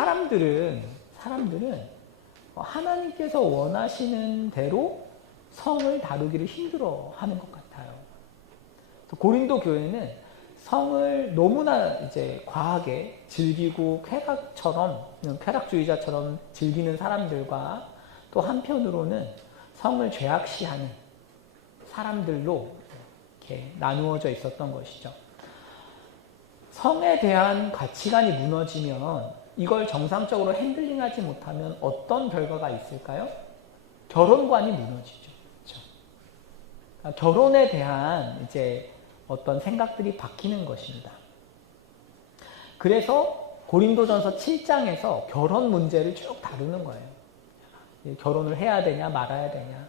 사람들은 하나님께서 원하시는 대로 성을 다루기를 힘들어하는 것 같아요. 고린도 교회는 성을 너무나 이제 과하게 즐기고 쾌락주의자처럼 즐기는 사람들과 또 한편으로는 성을 죄악시하는 사람들로 이렇게 나누어져 있었던 것이죠. 성에 대한 가치관이 무너지면 이걸 정상적으로 핸들링하지 못하면 어떤 결과가 있을까요? 결혼관이 무너지죠. 그렇죠? 그러니까 결혼에 대한 이제 어떤 생각들이 바뀌는 것입니다. 그래서 고린도전서 7장에서 결혼 문제를 쭉 다루는 거예요. 결혼을 해야 되냐 말아야 되냐,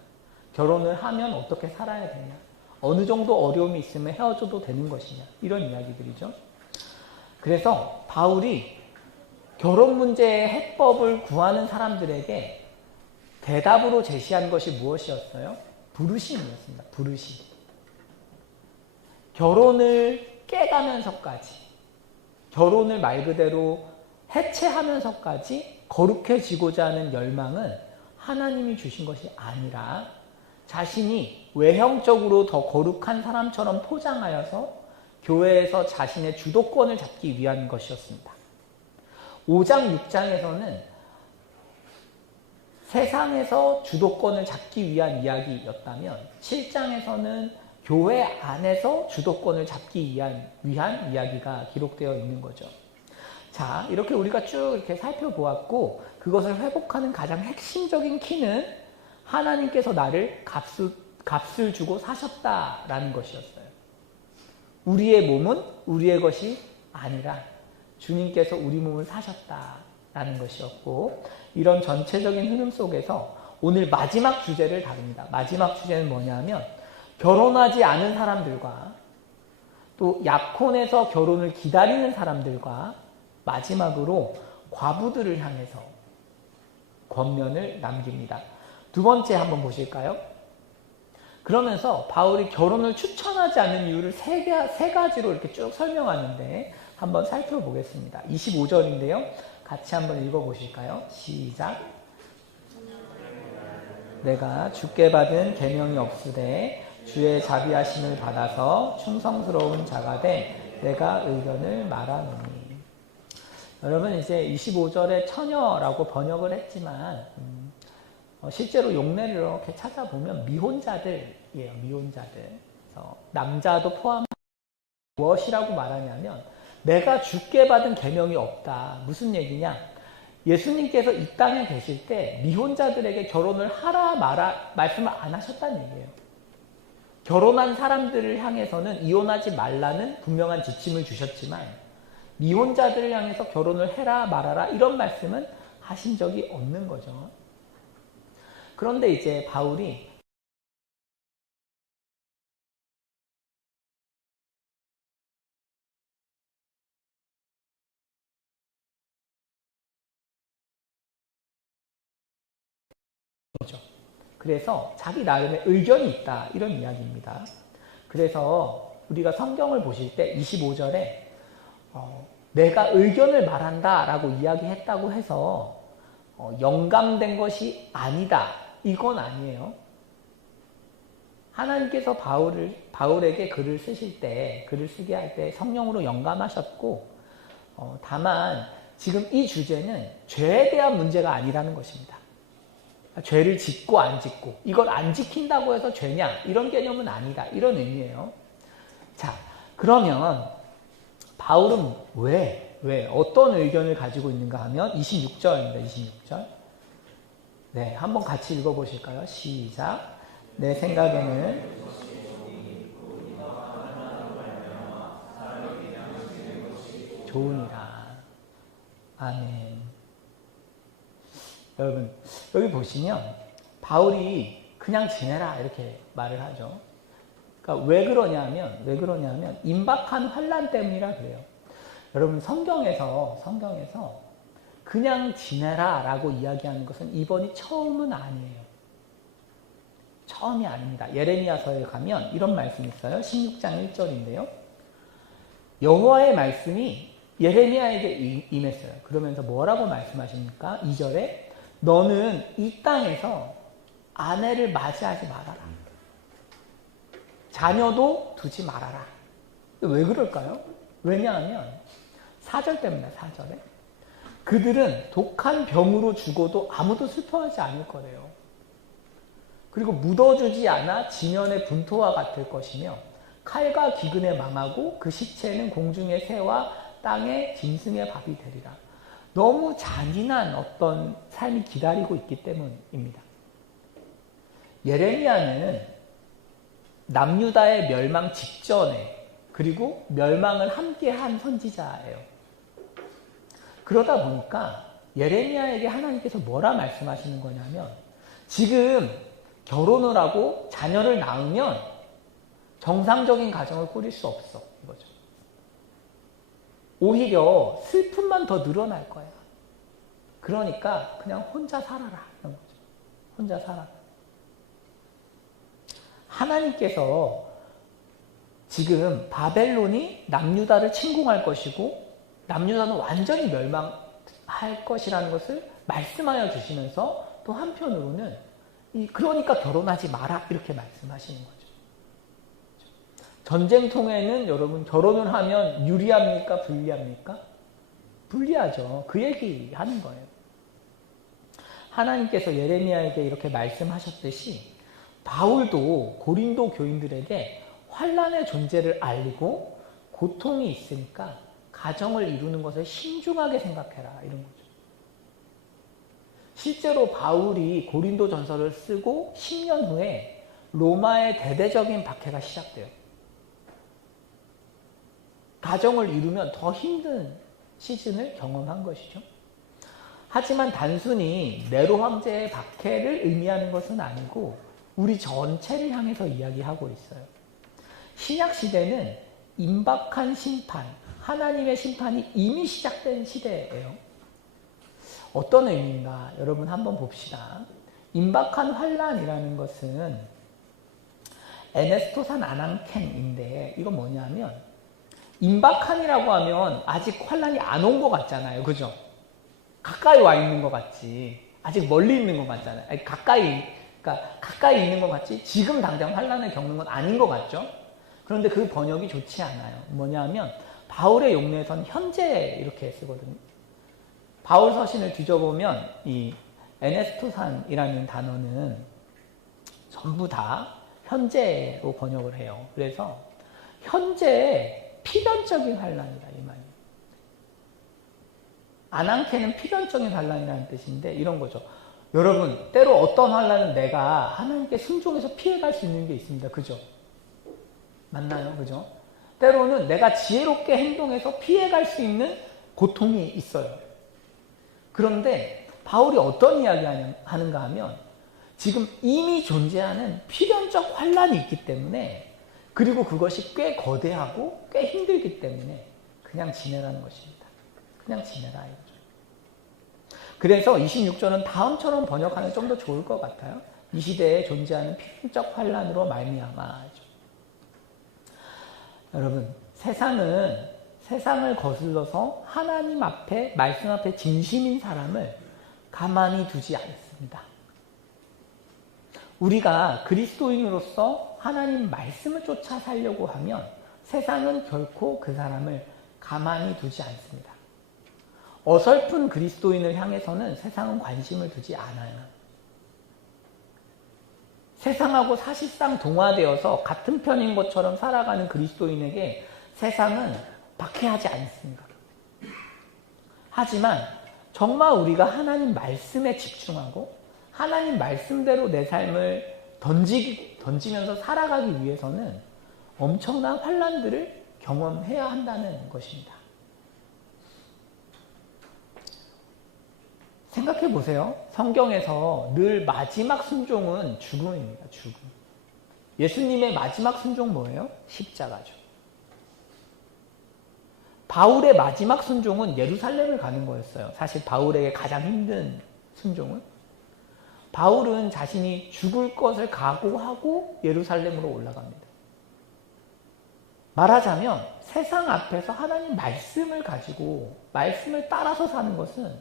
결혼을 하면 어떻게 살아야 되냐, 어느 정도 어려움이 있으면 헤어져도 되는 것이냐, 이런 이야기들이죠. 그래서 바울이 결혼 문제의 해법을 구하는 사람들에게 대답으로 제시한 것이 무엇이었어요? 부르심이었습니다. 부르심. 결혼을 깨가면서까지, 결혼을 말 그대로 해체하면서까지 거룩해지고자 하는 열망은 하나님이 주신 것이 아니라 자신이 외형적으로 더 거룩한 사람처럼 포장하여서 교회에서 자신의 주도권을 잡기 위한 것이었습니다. 5장, 6장에서는 세상에서 주도권을 잡기 위한 이야기였다면 7장에서는 교회 안에서 주도권을 잡기 위한 이야기가 기록되어 있는 거죠. 자, 이렇게 우리가 쭉 이렇게 살펴보았고, 그것을 회복하는 가장 핵심적인 키는 하나님께서 나를 값을 주고 사셨다라는 것이었어요. 우리의 몸은 우리의 것이 아니라 주님께서 우리 몸을 사셨다라는 것이었고, 이런 전체적인 흐름 속에서 오늘 마지막 주제를 다룹니다. 마지막 주제는 뭐냐면 결혼하지 않은 사람들과 또 약혼에서 결혼을 기다리는 사람들과 마지막으로 과부들을 향해서 권면을 남깁니다. 두 번째 한번 보실까요? 그러면서 바울이 결혼을 추천하지 않는 이유를 세 가지로 이렇게 쭉 설명하는데 한번 살펴보겠습니다. 25절인데요. 같이 한번 읽어보실까요? 시작. 내가 주께 받은 계명이 없으되 주의 자비하심을 받아서 충성스러운 자가 돼 내가 의견을 말하노니. 여러분, 이제 25절에 처녀라고 번역을 했지만 실제로 용례를 이렇게 찾아보면 미혼자들이에요. 미혼자들. 그래서 남자도 포함. 무엇이라고 말하냐면 내가 주께 받은 계명이 없다. 무슨 얘기냐? 예수님께서 이 땅에 계실 때 미혼자들에게 결혼을 하라 마라 말씀을 안 하셨다는 얘기예요. 결혼한 사람들을 향해서는 이혼하지 말라는 분명한 지침을 주셨지만 미혼자들을 향해서 결혼을 해라 말아라 이런 말씀은 하신 적이 없는 거죠. 그런데 이제 바울이 그래서 자기 나름의 의견이 있다 이런 이야기입니다. 그래서 우리가 성경을 보실 때 25절에 내가 의견을 말한다 라고 이야기했다고 해서 영감된 것이 아니다 이건 아니에요. 하나님께서 바울에게 글을 쓰게 할 때 성령으로 영감하셨고 다만 지금 이 주제는 죄에 대한 문제가 아니라는 것입니다. 죄를 짓고 안 짓고 이걸 안 지킨다고 해서 죄냐 이런 개념은 아니다 이런 의미예요. 자, 그러면 바울은 왜 어떤 의견을 가지고 있는가 하면 26절입니다. 26절. 네, 한번 같이 읽어보실까요? 시작. 내 생각에는 좋으니라. 아멘. 여러분, 여기 보시면 바울이 그냥 지내라 이렇게 말을 하죠. 그러니까 왜 그러냐면 임박한 환난 때문이라 그래요. 여러분, 성경에서 그냥 지내라 라고 이야기하는 것은 이번이 처음은 아니에요. 처음이 아닙니다. 예레미야서에 가면 이런 말씀이 있어요. 16장 1절인데요. 여호와의 말씀이 예레미야에게 임했어요. 그러면서 뭐라고 말씀하십니까? 2절에 너는 이 땅에서 아내를 맞이하지 말아라. 자녀도 두지 말아라. 왜 그럴까요? 왜냐하면 4절 때문에 4절에 그들은 독한 병으로 죽어도 아무도 슬퍼하지 않을 거래요. 그리고 묻어주지 않아 지면의 분토와 같을 것이며 칼과 기근에 망하고 그 시체는 공중의 새와 땅의 짐승의 밥이 되리라. 너무 잔인한 어떤 삶이 기다리고 있기 때문입니다. 예레미야는 남유다의 멸망 직전에 그리고 멸망을 함께한 선지자예요. 그러다 보니까 예레미야에게 하나님께서 뭐라 말씀하시는 거냐면 지금 결혼을 하고 자녀를 낳으면 정상적인 가정을 꾸릴 수 없어. 이거죠. 오히려 슬픔만 더 늘어날 거야. 그러니까 그냥 혼자 살아라. 이런 거죠. 혼자 살아라. 하나님께서 지금 바벨론이 남유다를 침공할 것이고 남유다는 완전히 멸망할 것이라는 것을 말씀하여 주시면서 또 한편으로는 그러니까 결혼하지 마라 이렇게 말씀하시는 거죠. 전쟁통에는 여러분 결혼을 하면 유리합니까? 불리합니까? 불리하죠. 그 얘기 하는 거예요. 하나님께서 예레미야에게 이렇게 말씀하셨듯이 바울도 고린도 교인들에게 환난의 존재를 알리고 고통이 있으니까 가정을 이루는 것을 신중하게 생각해라 이런 거죠. 실제로 바울이 고린도 전서를 쓰고 10년 후에 로마의 대대적인 박해가 시작돼요. 가정을 이루면 더 힘든 시즌을 경험한 것이죠. 하지만 단순히 네로 황제의 박해를 의미하는 것은 아니고 우리 전체를 향해서 이야기하고 있어요. 신약 시대는 임박한 심판, 하나님의 심판이 이미 시작된 시대예요. 어떤 의미인가? 여러분 한번 봅시다. 임박한 환란이라는 것은 에네스토산 아난켄인데 이건 뭐냐면 임박한이라고 하면 아직 환란이 안 온 것 같잖아요. 그죠? 가까이 와 있는 것 같지. 아직 멀리 있는 것 같잖아요. 아니, 가까이 있는 것 같지. 지금 당장 환란을 겪는 건 아닌 것 같죠? 그런데 그 번역이 좋지 않아요. 뭐냐면 바울의 용례에서는 현재 이렇게 쓰거든요. 바울 서신을 뒤져보면 이 에네스토산이라는 단어는 전부 다 현재로 번역을 해요. 그래서 현재의 필연적인 환란이다 이 말이에요. 아난케는 필연적인 환란이라는 뜻인데 이런 거죠. 여러분 때로 어떤 환란은 내가 하나님께 순종해서 피해갈 수 있는 게 있습니다. 그죠? 맞나요? 그죠? 때로는 내가 지혜롭게 행동해서 피해갈 수 있는 고통이 있어요. 그런데 바울이 어떤 이야기 하는가 하면 지금 이미 존재하는 필연적 환란이 있기 때문에 그리고 그것이 꽤 거대하고 꽤 힘들기 때문에 그냥 지내라는 것입니다. 그냥 지내라 이거죠. 그래서 26절은 다음처럼 번역하면 좀 더 좋을 것 같아요. 이 시대에 존재하는 필연적 환란으로 말미암아. 여러분 세상을 거슬러서 하나님 앞에 말씀 앞에 진심인 사람을 가만히 두지 않습니다. 우리가 그리스도인으로서 하나님 말씀을 쫓아 살려고 하면 세상은 결코 그 사람을 가만히 두지 않습니다. 어설픈 그리스도인을 향해서는 세상은 관심을 두지 않아요. 세상하고 사실상 동화되어서 같은 편인 것처럼 살아가는 그리스도인에게 세상은 박해하지 않습니다. 하지만 정말 우리가 하나님 말씀에 집중하고 하나님 말씀대로 내 삶을 던지면서 살아가기 위해서는 엄청난 환난들을 경험해야 한다는 것입니다. 생각해 보세요. 성경에서 늘 마지막 순종은 죽음입니다. 죽음. 예수님의 마지막 순종 뭐예요? 십자가죠. 바울의 마지막 순종은 예루살렘을 가는 거였어요. 사실 바울에게 가장 힘든 순종은 바울은 자신이 죽을 것을 각오하고 예루살렘으로 올라갑니다. 말하자면 세상 앞에서 하나님 말씀을 가지고 말씀을 따라서 사는 것은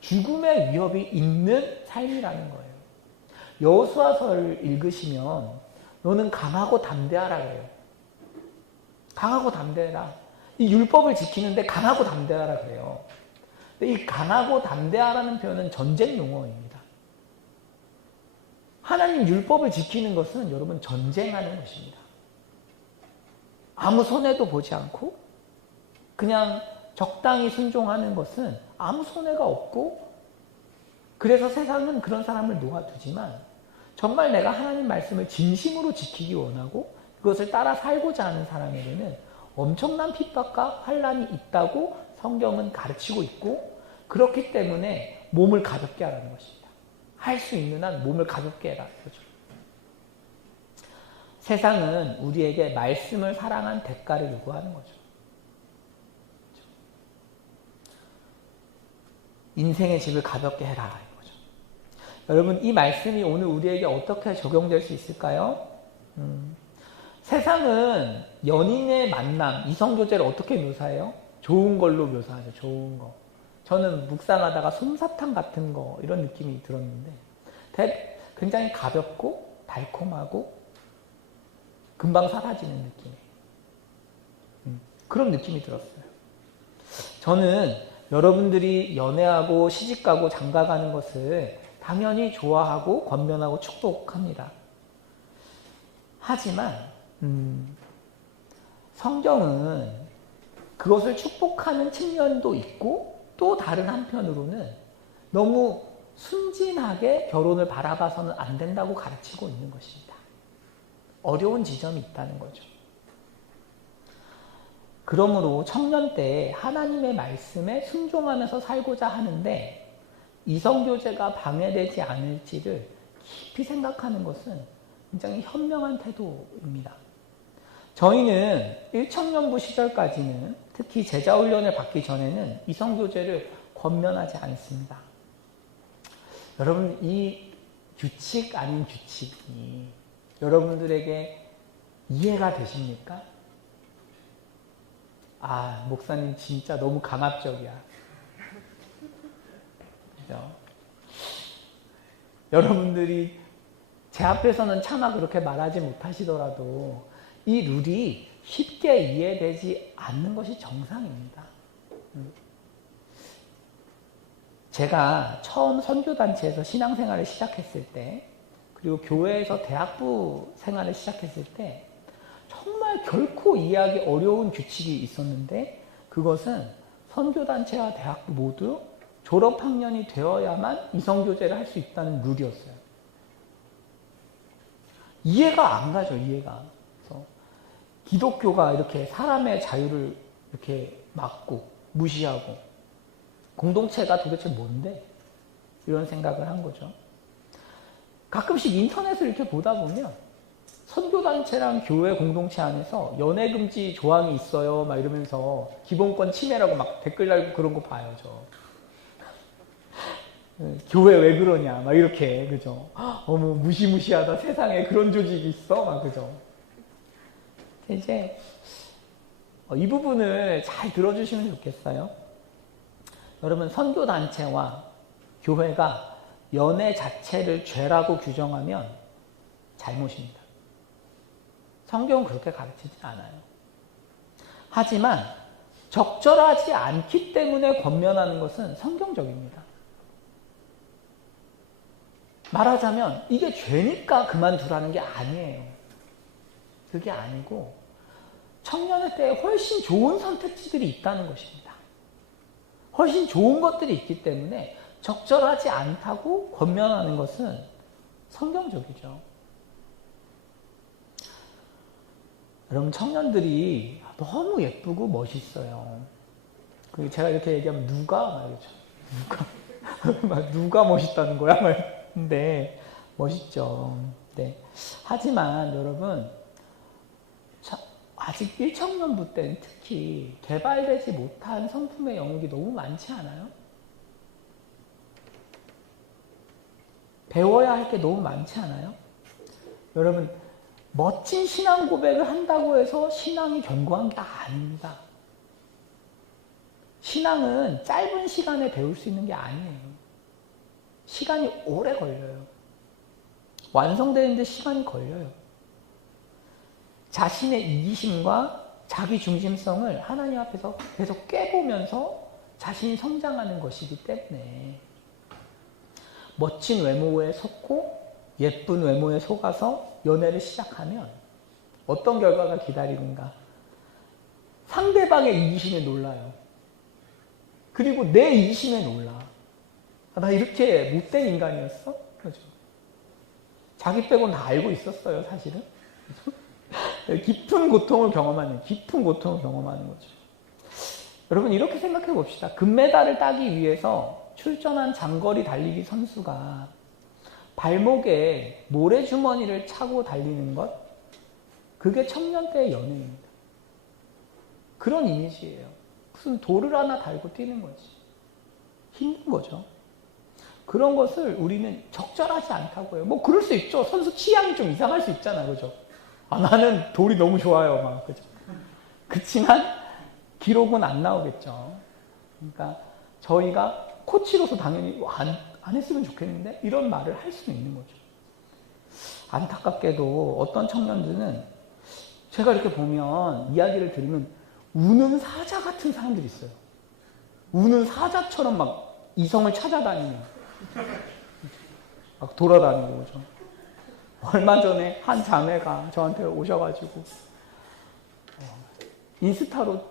죽음의 위협이 있는 삶이라는 거예요. 여호수아서를 읽으시면 너는 강하고 담대하라 그래요. 강하고 담대하라. 이 율법을 지키는데 강하고 담대하라 그래요. 근데 이 강하고 담대하라는 표현은 전쟁 용어입니다. 하나님 율법을 지키는 것은 여러분 전쟁하는 것입니다. 아무 손해도 보지 않고 그냥 적당히 순종하는 것은 아무 손해가 없고, 그래서 세상은 그런 사람을 놓아두지만 정말 내가 하나님 말씀을 진심으로 지키기 원하고 그것을 따라 살고자 하는 사람에게는 엄청난 핍박과 환난이 있다고 성경은 가르치고 있고, 그렇기 때문에 몸을 가볍게 하라는 것입니다. 할 수 있는 한 몸을 가볍게 해라. 그렇죠? 세상은 우리에게 말씀을 사랑한 대가를 요구하는 거죠. 그렇죠? 인생의 짐을 가볍게 해라. 이거죠. 여러분, 이 말씀이 오늘 우리에게 어떻게 적용될 수 있을까요? 세상은 연인의 만남, 이성교제를 어떻게 묘사해요? 좋은 걸로 묘사하죠. 좋은 거. 저는 묵상하다가 솜사탕 같은 거 이런 느낌이 들었는데 굉장히 가볍고 달콤하고 금방 사라지는 느낌. 그런 느낌이 들었어요. 저는 여러분들이 연애하고 시집가고 장가가는 것을 당연히 좋아하고 권면하고 축복합니다. 하지만 성경은 그것을 축복하는 측면도 있고, 또 다른 한편으로는 너무 순진하게 결혼을 바라봐서는 안 된다고 가르치고 있는 것입니다. 어려운 지점이 있다는 거죠. 그러므로 청년 때 하나님의 말씀에 순종하면서 살고자 하는데 이성교제가 방해되지 않을지를 깊이 생각하는 것은 굉장히 현명한 태도입니다. 저희는 1청년부 시절까지는, 특히 제자훈련을 받기 전에는 이성교제를 권면하지 않습니다. 여러분, 이 규칙 아닌 규칙이 여러분들에게 이해가 되십니까? 아, 목사님 진짜 너무 강압적이야. 그죠? 여러분들이 제 앞에서는 차마 그렇게 말하지 못하시더라도 이 룰이 쉽게 이해되지 않는 것이 정상입니다. 제가 처음 선교단체에서 신앙생활을 시작했을 때, 그리고 교회에서 대학부 생활을 시작했을 때 정말 결코 이해하기 어려운 규칙이 있었는데, 그것은 선교단체와 대학부 모두 졸업학년이 되어야만 이성교제를 할 수 있다는 룰이었어요. 이해가 안 가죠, 이해가. 그래서 기독교가 이렇게 사람의 자유를 이렇게 막고 무시하고 공동체가 도대체 뭔데? 이런 생각을 한 거죠. 가끔씩 인터넷을 이렇게 보다 보면 선교단체랑 교회 공동체 안에서 연애금지 조항이 있어요 막 이러면서 기본권 침해라고 막 댓글 달고 그런 거 봐요, 저. 교회 왜 그러냐 막 이렇게, 그죠? 어머 무시무시하다, 세상에 그런 조직이 있어 막, 그죠? 이제 이 부분을 잘 들어주시면 좋겠어요. 여러분, 선교단체와 교회가 연애 자체를 죄라고 규정하면 잘못입니다. 성경은 그렇게 가르치지 않아요. 하지만 적절하지 않기 때문에 권면하는 것은 성경적입니다. 말하자면 이게 죄니까 그만두라는 게 아니에요. 그게 아니고 청년의 때에 훨씬 좋은 선택지들이 있다는 것입니다. 훨씬 좋은 것들이 있기 때문에 적절하지 않다고 권면하는 것은 성경적이죠. 여러분, 청년들이 너무 예쁘고 멋있어요. 제가 이렇게 얘기하면 누가 말이죠. 누가 멋있다는 거야? 근데 멋있죠. 네. 하지만 여러분, 아직 1청년부 때는 특히 개발되지 못한 성품의 영역이 너무 많지 않아요? 배워야 할 게 너무 많지 않아요? 여러분, 멋진 신앙 고백을 한다고 해서 신앙이 견고한 게 아닙니다. 신앙은 짧은 시간에 배울 수 있는 게 아니에요. 시간이 오래 걸려요. 완성되는데 시간이 걸려요. 자신의 이기심과 자기 중심성을 하나님 앞에서 계속 깨보면서 자신이 성장하는 것이기 때문에 멋진 외모에 속고 예쁜 외모에 속아서 연애를 시작하면 어떤 결과가 기다리는가? 상대방의 이기심에 놀라요. 그리고 내 이기심에 놀라. 아, 나 이렇게 못된 인간이었어? 그렇죠. 자기 빼고는 다 알고 있었어요, 사실은. 그렇죠? 깊은 고통을 경험하는 거죠. 여러분, 이렇게 생각해 봅시다. 금메달을 따기 위해서 출전한 장거리 달리기 선수가 발목에 모래주머니를 차고 달리는 것, 그게 청년 때의 연애입니다. 그런 이미지예요. 무슨 돌을 하나 달고 뛰는 거지. 힘든 거죠. 그런 것을 우리는 적절하지 않다고 해요. 뭐 그럴 수 있죠. 선수 취향이 좀 이상할 수 있잖아요. 그죠? 아, 나는 돌이 너무 좋아요. 막, 그죠? 그치만 기록은 안 나오겠죠. 그러니까 저희가 코치로서 당연히 안 했으면 좋겠는데 이런 말을 할 수는 있는 거죠. 안타깝게도 어떤 청년들은 제가 이렇게 보면 이야기를 들으면 우는 사자 같은 사람들이 있어요. 우는 사자처럼 막 이성을 찾아다니는, 막 돌아다니고, 그죠? 얼마 전에 한 자매가 저한테 오셔가지고 인스타로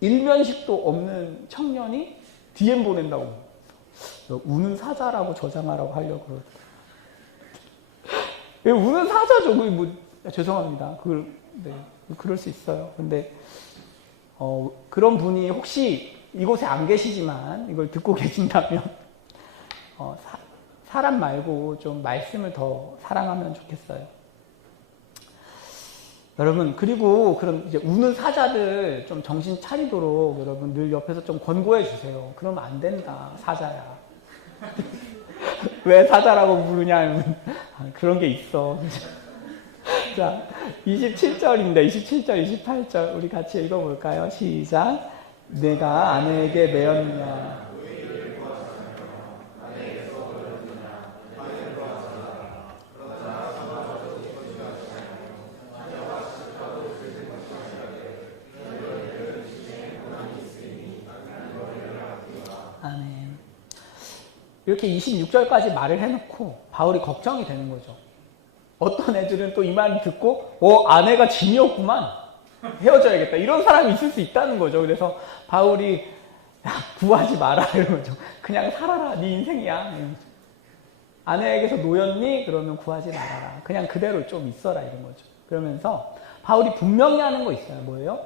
일면식도 없는 청년이 DM 보낸다고 우는 사자라고 저장하라고 하려고 그러더라고요. 우는 사자죠. 뭐, 죄송합니다. 네, 그럴 수 있어요. 근데 그런 분이 혹시 이곳에 안 계시지만 이걸 듣고 계신다면 사람 말고 좀 말씀을 더 사랑하면 좋겠어요. 여러분, 그리고 그런 이제 우는 사자들 좀 정신 차리도록 여러분 늘 옆에서 좀 권고해 주세요. 그러면 안 된다, 사자야. 왜 사자라고 부르냐, 그런 게 있어. 자, 27절입니다. 27절, 28절. 우리 같이 읽어볼까요? 시작. 내가 아내에게 매였느냐. 아멘. 이렇게 26절까지 말을 해놓고 바울이 걱정이 되는 거죠. 어떤 애들은 또 이 말 듣고 아내가 진이었구만, 헤어져야겠다, 이런 사람이 있을 수 있다는 거죠. 그래서 바울이 구하지 마라 이런 거죠. 그냥 살아라, 네 인생이야. 아내에게서 놓였니? 그러면 구하지 말아라. 그냥 그대로 좀 있어라 이런 거죠. 그러면서 바울이 분명히 하는 거 있어요. 뭐예요?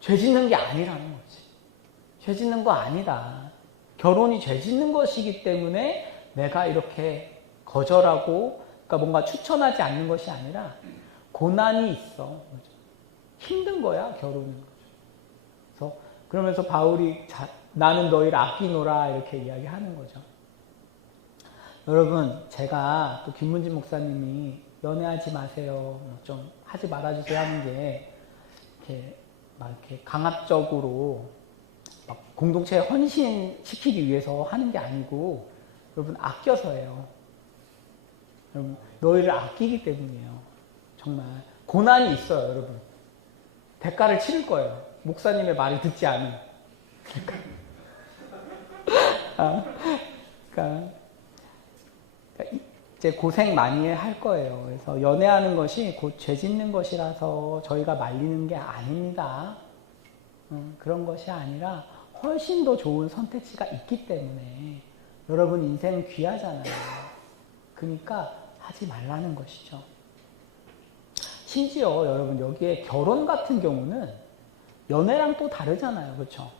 죄 짓는 게 아니라는 거지. 죄 짓는 거 아니다. 결혼이 죄 짓는 것이기 때문에 내가 이렇게 거절하고, 그러니까 뭔가 추천하지 않는 것이 아니라 고난이 있어. 힘든 거야, 결혼은. 그래서 그러면서 바울이 나는 너희를 아끼노라 이렇게 이야기하는 거죠. 여러분, 제가 또 김문진 목사님이 연애하지 마세요, 좀 하지 말아주세요 하는 게 이렇게 강압적으로 막 공동체에 헌신시키기 위해서 하는 게 아니고, 여러분, 아껴서예요. 여러분, 너희를 아끼기 때문이에요. 정말 고난이 있어요, 여러분. 대가를 치를 거예요. 목사님의 말을 듣지 않은. 그러니까 이제 고생 많이 할 거예요. 그래서 연애하는 것이 곧 죄 짓는 것이라서 저희가 말리는 게 아닙니다. 그런 것이 아니라 훨씬 더 좋은 선택지가 있기 때문에 여러분 인생 귀하잖아요. 그러니까 하지 말라는 것이죠. 심지어 여러분 여기에 결혼 같은 경우는 연애랑 또 다르잖아요. 그렇죠?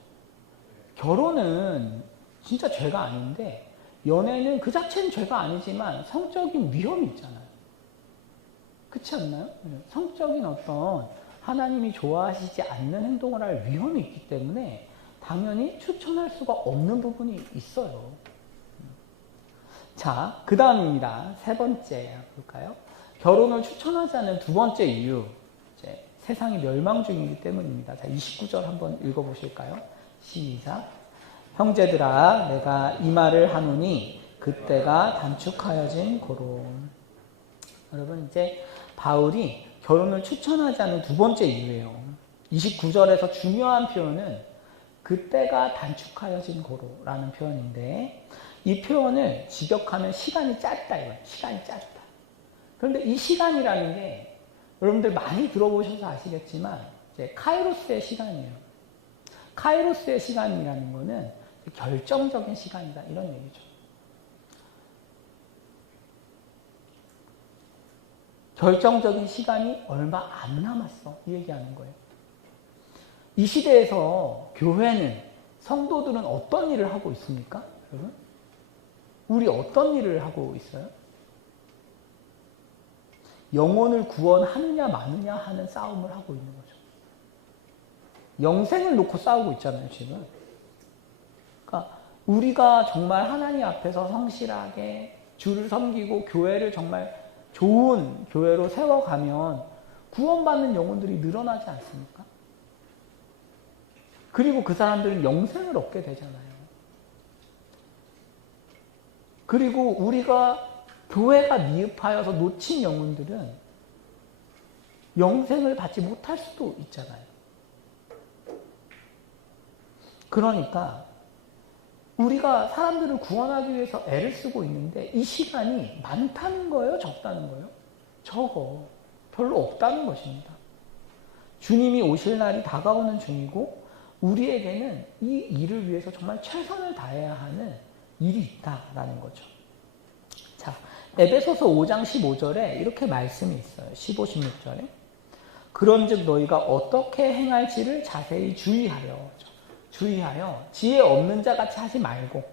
결혼은 진짜 죄가 아닌데 연애는 그 자체는 죄가 아니지만 성적인 위험이 있잖아요. 그렇지 않나요? 성적인 어떤 하나님이 좋아하시지 않는 행동을 할 위험이 있기 때문에 당연히 추천할 수가 없는 부분이 있어요. 자, 그 다음입니다. 세 번째 볼까요? 결혼을 추천하지 않는 두 번째 이유, 이제 세상이 멸망 중이기 때문입니다. 자, 29절 한번 읽어보실까요? 시작. 형제들아, 내가 이 말을 하노니 그때가 단축하여진 고로. 여러분, 이제 바울이 결혼을 추천하지 않는 두 번째 이유예요. 29절에서 중요한 표현은 그때가 단축하여진 고로라는 표현인데, 이 표현을 직역하면 시간이 짧다 이거예요. 시간이 짧다. 그런데 이 시간이라는 게 여러분들 많이 들어보셔서 아시겠지만 이제 카이로스의 시간이에요. 카이로스의 시간이라는 거는 결정적인 시간이다 이런 얘기죠. 결정적인 시간이 얼마 안 남았어 이 얘기하는 거예요. 이 시대에서 교회는, 성도들은 어떤 일을 하고 있습니까? 여러분? 우리 어떤 일을 하고 있어요? 영혼을 구원하느냐 마느냐 하는 싸움을 하고 있는 거죠. 영생을 놓고 싸우고 있잖아요, 지금. 그러니까 우리가 정말 하나님 앞에서 성실하게 주를 섬기고 교회를 정말 좋은 교회로 세워가면 구원받는 영혼들이 늘어나지 않습니까? 그리고 그 사람들은 영생을 얻게 되잖아요. 그리고 우리가 교회가 미흡하여서 놓친 영혼들은 영생을 받지 못할 수도 있잖아요. 그러니까 우리가 사람들을 구원하기 위해서 애를 쓰고 있는데 이 시간이 많다는 거예요? 적다는 거예요? 적어. 별로 없다는 것입니다. 주님이 오실 날이 다가오는 중이고 우리에게는 이 일을 위해서 정말 최선을 다해야 하는 일이 있다라는 거죠. 자, 에베소서 5장 15절에 이렇게 말씀이 있어요. 15, 16절에. 그런즉 너희가 어떻게 행할지를 자세히 주의하려. 주의하여 지혜 없는 자 같이 하지 말고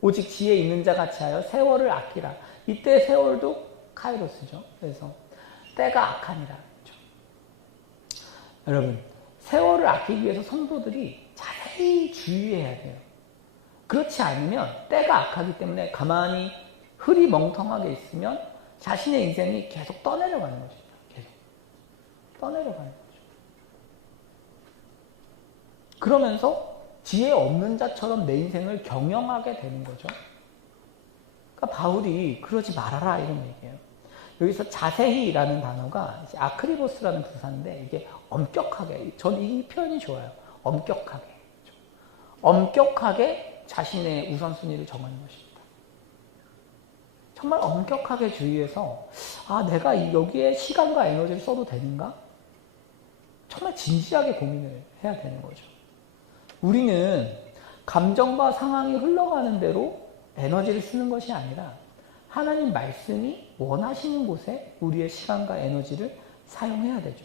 오직 지혜 있는 자 같이 하여 세월을 아끼라. 이때 세월도 카이로스죠. 그래서 때가 악하니라. 그렇죠? 여러분, 세월을 아끼기 위해서 성도들이 자세히 주의해야 돼요. 그렇지 않으면 때가 악하기 때문에 가만히 흐리멍텅하게 있으면 자신의 인생이 계속 떠내려가는 것입니다. 계속 떠내려가는 거죠. 그러면서 지혜 없는 자처럼 내 인생을 경영하게 되는 거죠. 그러니까 바울이 그러지 말아라 이런 얘기예요. 여기서 자세히라는 단어가 아크리보스라는 부사인데 이게 엄격하게, 전 이 표현이 좋아요. 엄격하게. 엄격하게 자신의 우선순위를 정하는 것입니다. 정말 엄격하게 주의해서 내가 여기에 시간과 에너지를 써도 되는가? 정말 진지하게 고민을 해야 되는 거죠. 우리는 감정과 상황이 흘러가는 대로 에너지를 쓰는 것이 아니라 하나님 말씀이 원하시는 곳에 우리의 시간과 에너지를 사용해야 되죠.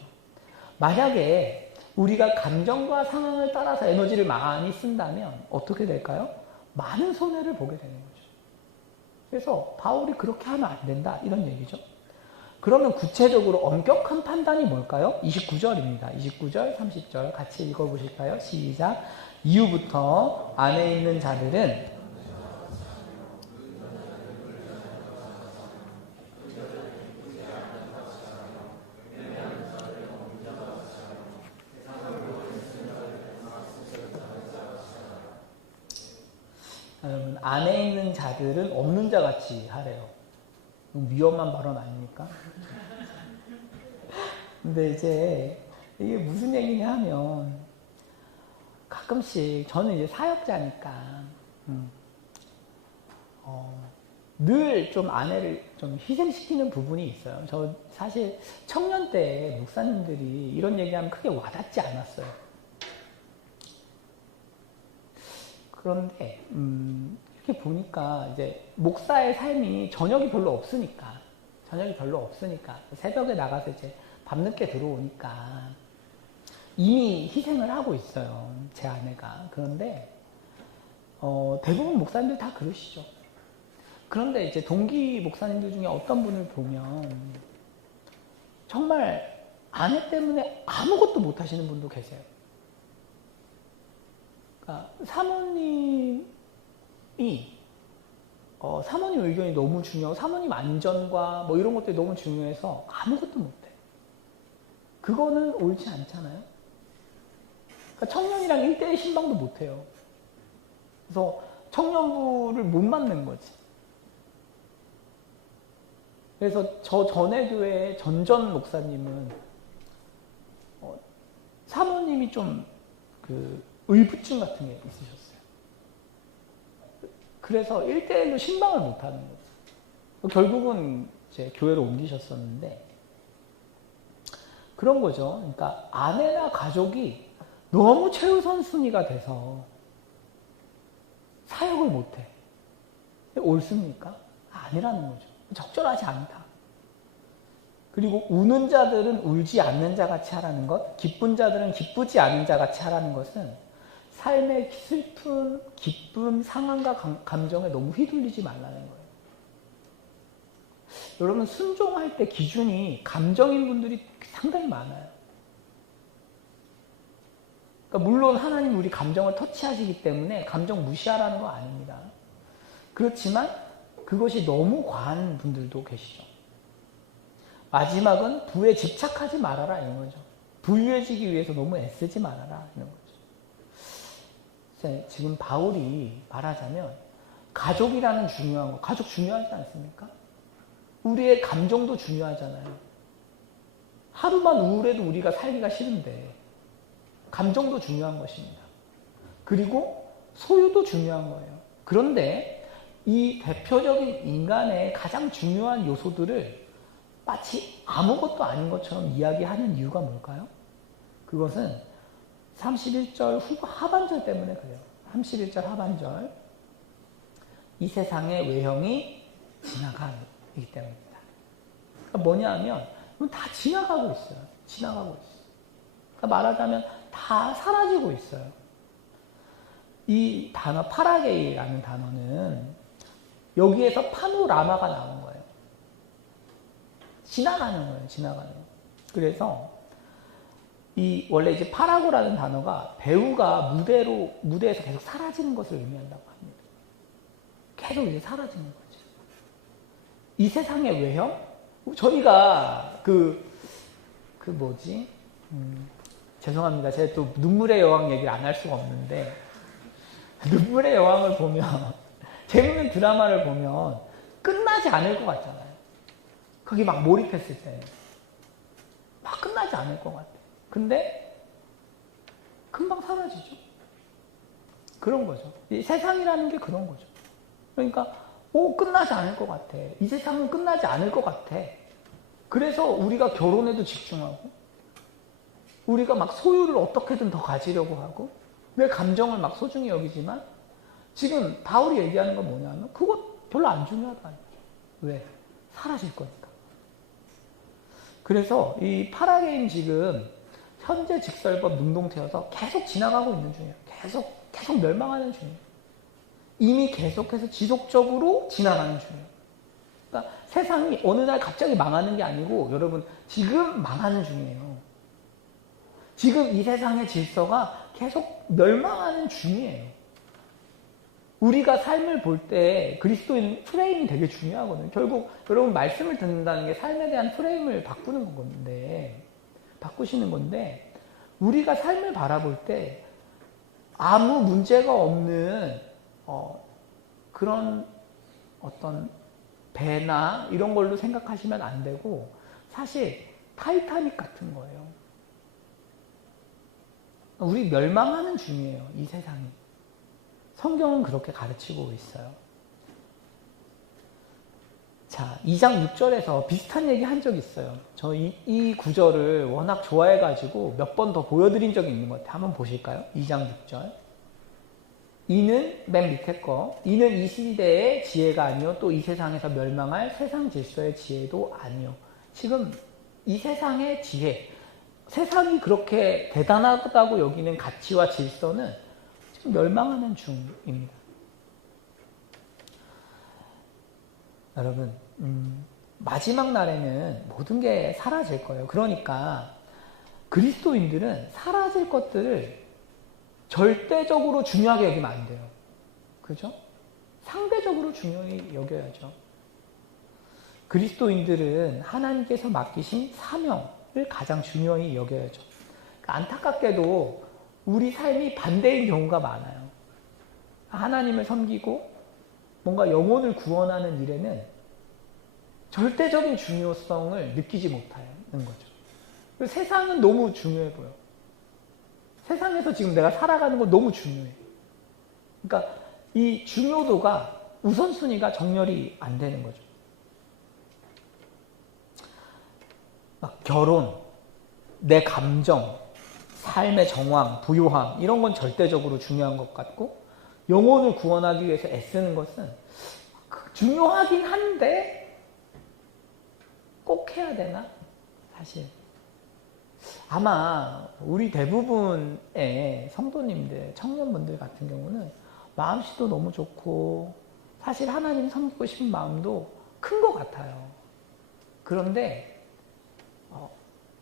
만약에 우리가 감정과 상황을 따라서 에너지를 많이 쓴다면 어떻게 될까요? 많은 손해를 보게 되는 거죠. 그래서 바울이 그렇게 하면 안 된다 이런 얘기죠. 그러면 구체적으로 엄격한 판단이 뭘까요? 29절입니다. 29절, 30절 같이 읽어보실까요? 시작. 이후부터 안에 있는 자들은 여러분, 안에 있는 자들은 없는 자 같이 하래요. 위험한 발언 아닙니까? 근데 이제 이게 무슨 얘기냐 하면 가끔씩 저는 이제 사역자니까 늘 좀 아내를 좀 희생시키는 부분이 있어요. 저 사실 청년 때 목사님들이 이런 얘기하면 크게 와닿지 않았어요. 그런데 이렇게 보니까 이제 목사의 삶이 저녁이 별로 없으니까 새벽에 나가서 이제 밤늦게 들어오니까 이미 희생을 하고 있어요. 제 아내가. 그런데 대부분 목사님들 다 그러시죠. 그런데 이제 동기 목사님들 중에 어떤 분을 보면 정말 아내 때문에 아무것도 못 하시는 분도 계세요. 그러니까 사모님이 사모님 의견이 너무 중요하고 사모님 안전과 뭐 이런 것들이 너무 중요해서 아무것도 못해. 그거는 옳지 않잖아요. 그러니까 청년이랑 1대1 신방도 못해요. 그래서 청년부를 못 맡는 거지. 그래서 저 전에 교회 전전 목사님은 사모님이 좀 의부증 같은 게 있으셨어요. 그래서 1대1로 신방을 못 하는 거지. 결국은 이제 교회로 옮기셨었는데 그런 거죠. 그러니까 아내나 가족이 너무 최우선 순위가 돼서 사역을 못 해. 옳습니까? 아니라는 거죠. 적절하지 않다. 그리고 우는 자들은 울지 않는 자 같이 하라는 것, 기쁜 자들은 기쁘지 않은 자 같이 하라는 것은 삶의 슬픈, 기쁨, 상황과 감정에 너무 휘둘리지 말라는 거예요. 여러분, 순종할 때 기준이 감정인 분들이 상당히 많아요. 그러니까 물론 하나님 우리 감정을 터치하시기 때문에 감정 무시하라는 거 아닙니다. 그렇지만 그것이 너무 과한 분들도 계시죠. 마지막은 부에 집착하지 말아라 이런 거죠. 부유해지기 위해서 너무 애쓰지 말아라 이런 거죠. 지금 바울이 말하자면 가족이라는 중요한 거, 가족 중요하지 않습니까? 우리의 감정도 중요하잖아요. 하루만 우울해도 우리가 살기가 싫은데 감정도 중요한 것입니다. 그리고 소유도 중요한 거예요. 그런데 이 대표적인 인간의 가장 중요한 요소들을 마치 아무것도 아닌 것처럼 이야기하는 이유가 뭘까요? 그것은 31절 하반절 때문에 그래요. 31절 하반절. 이 세상의 외형이 지나가기 때문입니다. 그러니까 뭐냐 하면 다 지나가고 있어요. 지나가고 있어요. 그러니까 말하자면 다 사라지고 있어요. 이 단어 파라게이라는 단어는 여기에서 파노라마가 나온 거예요. 지나가는 거예요. 지나가는 거. 그래서 이 원래 이제 파라고라는 단어가 배우가 무대에서 계속 사라지는 것을 의미한다고 합니다. 계속 이제 사라지는 거죠. 이 세상의 외형? 저희가 죄송합니다. 제가 또 눈물의 여왕 얘기를 안 할 수가 없는데 눈물의 여왕을 보면 재밌는 드라마를 보면 끝나지 않을 것 같잖아요. 거기 막 몰입했을 때 막 끝나지 않을 것 같아. 근데 금방 사라지죠. 그런 거죠. 이 세상이라는 게 그런 거죠. 그러니까 끝나지 않을 것 같아. 이 세상은 끝나지 않을 것 같아. 그래서 우리가 결혼에도 집중하고 우리가 막 소유를 어떻게든 더 가지려고 하고 내 감정을 막 소중히 여기지만 지금 바울이 얘기하는 건 뭐냐면 그거 별로 안 중요하다. 왜? 사라질 거니까. 그래서 이 파라게인 지금 현재 직설법 능동태여서 계속 지나가고 있는 중이에요. 계속 멸망하는 중이에요. 이미 계속해서 지속적으로 지나가는 중이에요. 그러니까 세상이 어느 날 갑자기 망하는 게 아니고 여러분 지금 망하는 중이에요. 지금 이 세상의 질서가 계속 멸망하는 중이에요. 우리가 삶을 볼 때 그리스도인 프레임이 되게 중요하거든요. 결국 여러분 말씀을 듣는다는 게 삶에 대한 프레임을 바꾸는 건데 바꾸시는 건데 우리가 삶을 바라볼 때 아무 문제가 없는 그런 어떤 배나 이런 걸로 생각하시면 안 되고 사실 타이타닉 같은 거예요. 우리 멸망하는 중이에요. 이 세상이. 성경은 그렇게 가르치고 있어요. 자, 2장 6절에서 비슷한 얘기 한 적이 있어요. 저 이 구절을 워낙 좋아해가지고 몇 번 더 보여드린 적이 있는 것 같아요. 한번 보실까요? 2장 6절. 이는 맨 밑에 거. 이는 이 시대의 지혜가 아니요 또 이 세상에서 멸망할 세상 질서의 지혜도 아니요. 지금 이 세상의 지혜, 세상이 그렇게 대단하다고 여기는 가치와 질서는 지금 멸망하는 중입니다. 여러분, 마지막 날에는 모든 게 사라질 거예요. 그러니까 그리스도인들은 사라질 것들을 절대적으로 중요하게 여기면 안 돼요. 그죠? 상대적으로 중요히 여겨야죠. 그리스도인들은 하나님께서 맡기신 사명을 가장 중요히 여겨야죠. 안타깝게도 우리 삶이 반대인 경우가 많아요. 하나님을 섬기고 뭔가 영혼을 구원하는 일에는 절대적인 중요성을 느끼지 못하는 거죠. 세상은 너무 중요해 보여. 세상에서 지금 내가 살아가는 건 너무 중요해. 그러니까 이 중요도가 우선순위가 정렬이 안 되는 거죠. 막 결혼, 내 감정, 삶의 정황, 부요함 이런 건 절대적으로 중요한 것 같고 영혼을 구원하기 위해서 애쓰는 것은 중요하긴 한데 꼭 해야 되나? 사실 아마 우리 대부분의 성도님들, 청년분들 같은 경우는 마음씨도 너무 좋고 사실 하나님 섬기고 싶은 마음도 큰 것 같아요. 그런데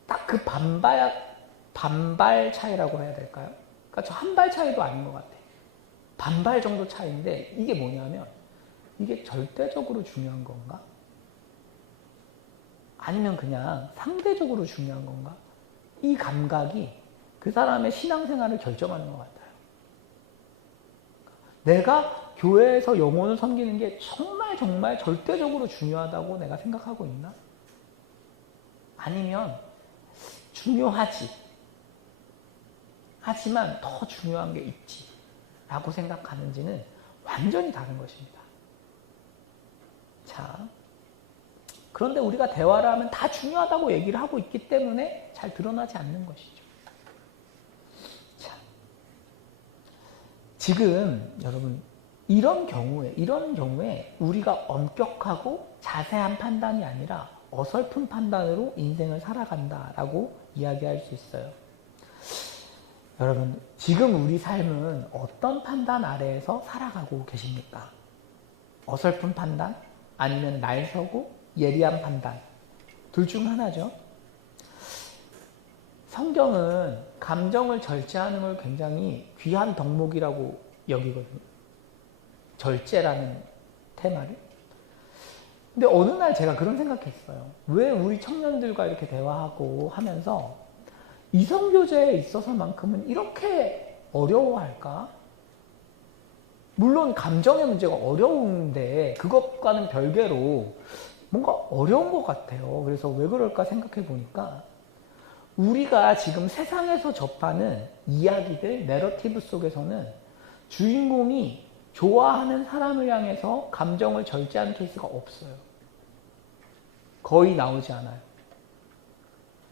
딱 그 반발 차이라고 해야 될까요? 그러니까 저 한 발 차이도 아닌 것 같아요. 반발 정도 차이인데 이게 뭐냐면 이게 절대적으로 중요한 건가? 아니면 그냥 상대적으로 중요한 건가? 이 감각이 그 사람의 신앙생활을 결정하는 것 같아요. 내가 교회에서 영혼을 섬기는 게 정말 절대적으로 중요하다고 내가 생각하고 있나? 아니면 중요하지. 하지만 더 중요한 게 있지. 라고 생각하는지는 완전히 다른 것입니다. 자, 그런데 우리가 대화를 하면 다 중요하다고 얘기를 하고 있기 때문에 잘 드러나지 않는 것이죠. 자, 지금 여러분 이런 경우에 우리가 엄격하고 자세한 판단이 아니라 어설픈 판단으로 인생을 살아간다라고 이야기할 수 있어요. 여러분, 지금 우리 삶은 어떤 판단 아래에서 살아가고 계십니까? 어설픈 판단? 아니면 날서고 예리한 판단? 둘 중 하나죠. 성경은 감정을 절제하는 걸 굉장히 귀한 덕목이라고 여기거든요. 절제라는 테마를. 근데 어느 날 제가 그런 생각했어요. 왜 우리 청년들과 이렇게 대화하고 하면서 이성교제에 있어서만큼은 이렇게 어려워할까? 물론 감정의 문제가 어려운데 그것과는 별개로 뭔가 어려운 것 같아요. 그래서 왜 그럴까 생각해 보니까 우리가 지금 세상에서 접하는 이야기들, 내러티브 속에서는 주인공이 좋아하는 사람을 향해서 감정을 절제하는 케이스가 없어요. 거의 나오지 않아요.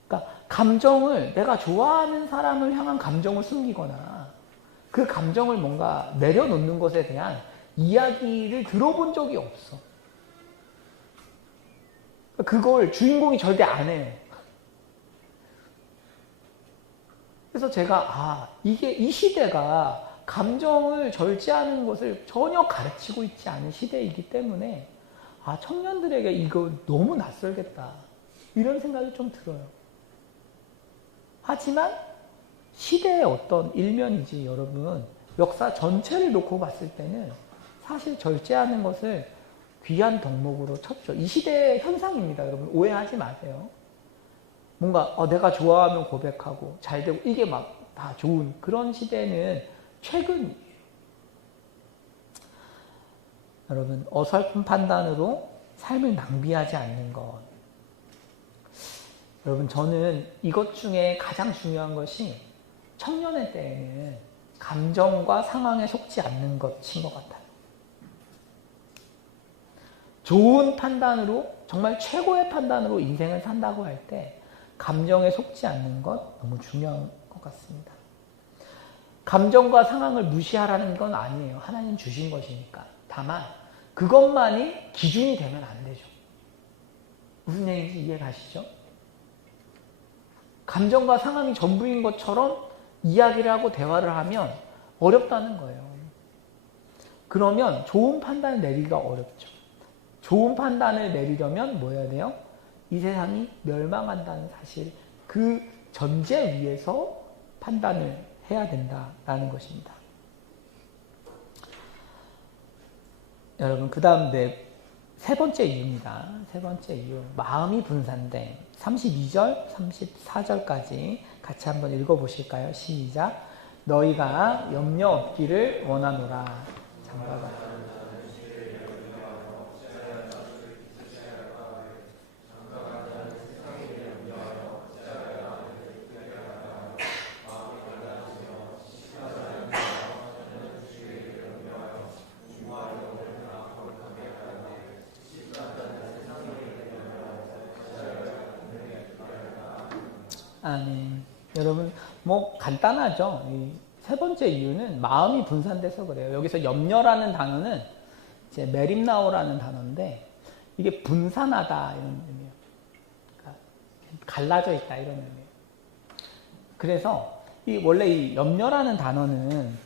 그러니까 감정을, 내가 좋아하는 사람을 향한 감정을 숨기거나 그 감정을 뭔가 내려놓는 것에 대한 이야기를 들어본 적이 없어. 그걸 주인공이 절대 안 해요. 그래서 제가 이게 이 시대가 감정을 절제하는 것을 전혀 가르치고 있지 않은 시대이기 때문에 청년들에게 이거 너무 낯설겠다 이런 생각이 좀 들어요. 하지만 시대의 어떤 일면이지 여러분, 역사 전체를 놓고 봤을 때는 사실 절제하는 것을 귀한 덕목으로 쳤죠. 이 시대의 현상입니다. 여러분 오해하지 마세요. 뭔가 내가 좋아하면 고백하고 잘 되고 이게 막 다 좋은 그런 시대는 최근이에요. 여러분 어설픈 판단으로 삶을 낭비하지 않는 것. 여러분 저는 이것 중에 가장 중요한 것이 청년의 때에는 감정과 상황에 속지 않는 것인 것 같아요. 좋은 판단으로 정말 최고의 판단으로 인생을 산다고 할 때 감정에 속지 않는 것 너무 중요한 것 같습니다. 감정과 상황을 무시하라는 건 아니에요. 하나님 주신 것이니까. 다만 그것만이 기준이 되면 안 되죠. 무슨 얘기인지 이해 가시죠? 감정과 상황이 전부인 것처럼 이야기를 하고 대화를 하면 어렵다는 거예요. 그러면 좋은 판단을 내리기가 어렵죠. 좋은 판단을 내리려면 뭐 해야 돼요? 이 세상이 멸망한다는 사실, 그 전제 위에서 판단을 해야 된다라는 것입니다. 여러분, 그 다음 세 번째 이유입니다. 세 번째 이유. 마음이 분산된 32절, 34절까지 같이 한번 읽어보실까요? 시작. 너희가 염려 없기를 원하노라. 장가가. 아멘. 여러분, 뭐 간단하죠. 이 세 번째 이유는 마음이 분산돼서 그래요. 여기서 염려라는 단어는 이제 메림나오라는 단어인데 이게 분산하다 이런 의미예요. 그러니까 갈라져 있다 이런 의미예요. 그래서 원래 이 염려라는 단어는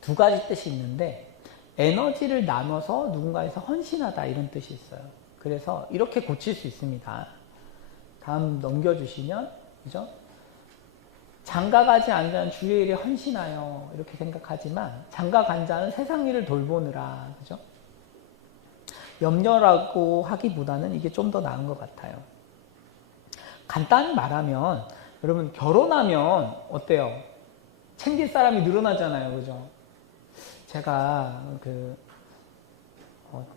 두 가지 뜻이 있는데 에너지를 나눠서 누군가에서 헌신하다 이런 뜻이 있어요. 그래서 이렇게 고칠 수 있습니다. 다음 넘겨주시면, 그죠? 장가가지 않은 자는 주의 일에 헌신하여 이렇게 생각하지만 장가간 자는 세상 일을 돌보느라, 그죠? 염려라고 하기보다는 이게 좀 더 나은 것 같아요. 간단히 말하면 여러분, 결혼하면 어때요? 챙길 사람이 늘어나잖아요, 그죠? 제가